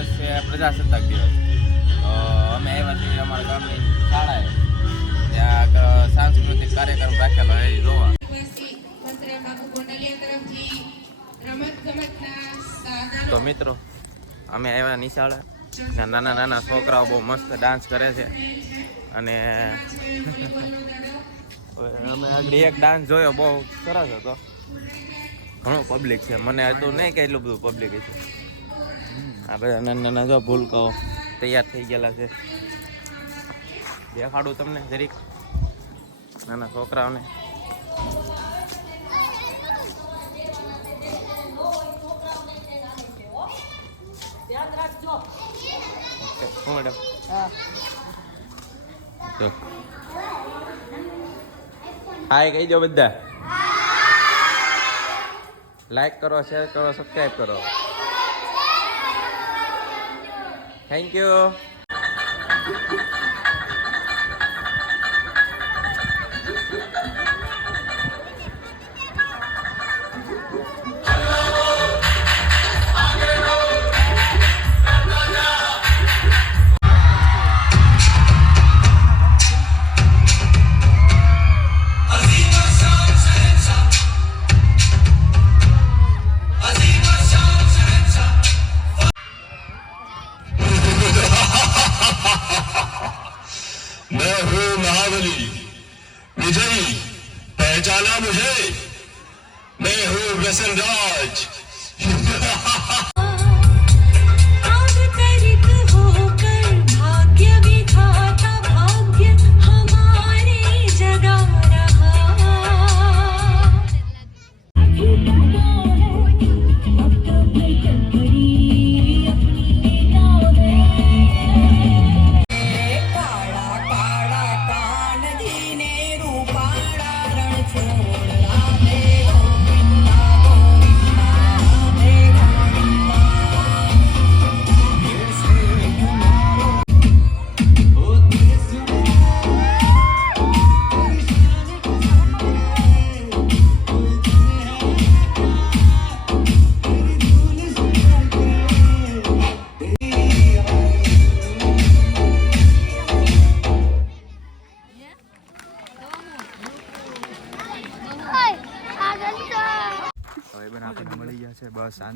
દિવસ છે, પ્રજાસત્તાક દિવસ. અમે આવ્યા છીએ અમારા ગામની શાળાએ. ત્યાં સાંસ્કૃતિક કાર્યક્રમ રાખેલો એ જોવા. તો મિત્રો, અમે આવ્યા નિશાળા નાના નાના છોકરાઓ બહુ મસ્ત ડાન્સ કરે છે. અને અમે આગળ એક ડાન્સ જોયો, બહુ સરસ હતો. ઘણું પબ્લિક છે. મને હતું નહીં કે એટલું બધું પબ્લિક છે આ બધા નાના નાના જો ભૂલકાઓ તૈયાર થઈ ગયેલા છે. દેખાડું તમને જરીક નાના છોકરાઓને. શું મેડમ? હાય કહી દો બધા. લાઈક કરો શેર કરો સબસ્ક્રાઈબ કરો. Thank you. palavra de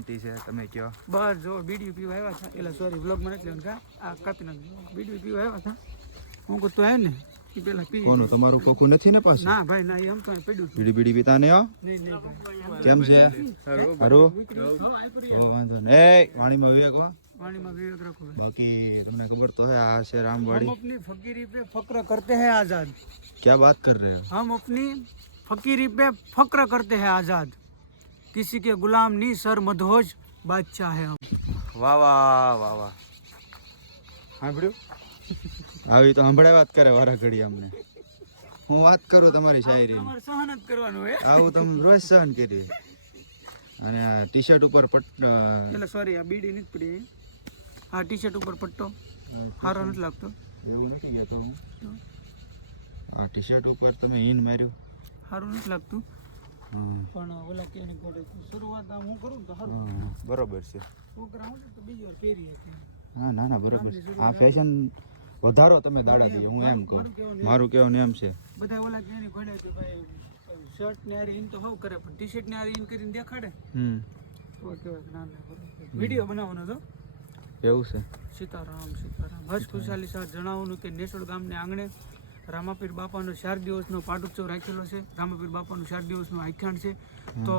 શાંતિ છે તમે કયો બસ જો બીડીયું પીવા આવ્યા હતા એટલે સોરી વ્લોગ માં નથી લેવાનું કા આ કાપી નાખ્યું બીડીયું પીવા આવ્યા હતા હું કહું તું આવ્યો ને એ પેલા પી કોનું તમારું કોકું નથી ને પાછું ના ભાઈ ના એમ તો પીડ્યું હતું. બીડી બીડી પીતા ને હો નહીં નહીં ભાઈ. કેમ છે હારું તો વાંધો નહીં એ વાણીમાં વિવેક હો પાણીમાં વિવેક રાખો ભાઈ. બાકી તમને ખબર તો है આ છે हम રામવાડી अपनी फकीरी पे फक्र करते हैं आजाद क्या बात कर रहे हो हम अपनी फकीरी पे फक्र करते हैं आजाद કિસી કે ગુલામની સર મધોજ બાદશાહ હે હમ વાહ વાહ વાહ વાહ. સાંભળ્યું? આવી તો સંભળાય વાત કરે વારા ઘડી અમને. હું વાત કરું તમારી શાયરી. સહન કરવાનું હે? આવું તમે રોજ સહન કરી. અને ટી શર્ટ ઉપર પટ્ટો એટલે સોરી આ બીડી નથી પડી આ ટી શર્ટ ઉપર પટ્ટો સારો નથી લાગતો. એવું નથી કહેતો હું. આ ટી શર્ટ ઉપર તમે ઈન માર્યો. સારું નથી લાગતું. પણ ઓલા કે એની ઘોડે શરૂઆત આમ હું કરું તો સારું બરોબર છે. છોકરા હું તો બીજી વાર કેરી હતી. હા ના ના બરોબર આ ફેશન વધારો તમે દાડા દઈએ હું એમ કહું. મારું કહેવાનું એમ છે. બધા ઓલા કે એની ઘોડે કે ભાઈ શર્ટ ને આરી ઇન તો હોવ કરે પણ ટી શર્ટ ને હારી ઇન કરીને દેખાડે. હમ. તો કહેવાય ના ના વીડિયો બનાવવાનો તો એવું છે. સીતારામ સીતારામ. હર્ષ ખુશાલી સાહેબ જણાવવાનું કે નેસોડ ગામને આંગણે રામાપીર બાપાનો ચાર દિવસનો પાટોત્સવ રાખેલો છે. રામાપીર બાપાનું ચાર દિવસનું આખ્યાન છે. તો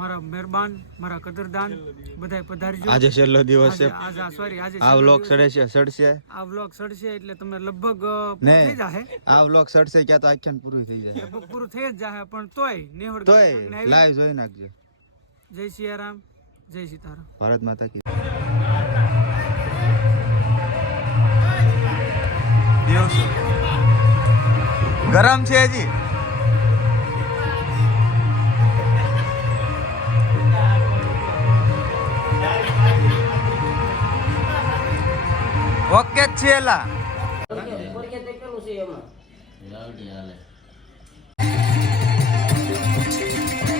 મારા મહેરબાન મારા કદરદાન બધાય પધારજો. આજે છેલ્લો દિવસ છે. આજે સોરી આજે આ વ્લોગ સડશે સડશે આ વ્લોગ સડશે એટલે તમે લગભગ થઈ જાહે. આ વ્લોગ સડશે ક્યાં તો આખ્યાન પૂરું થઈ જાય. પૂરું થઈ જ જાહે પણ તોય નેહડ તોય લાઈવ જોઈ નાખજો. જય સિયારામ જય સીતારામ. ભારત માતા કી ગરમ છે હજી. ઓકે જ છે એલા. છે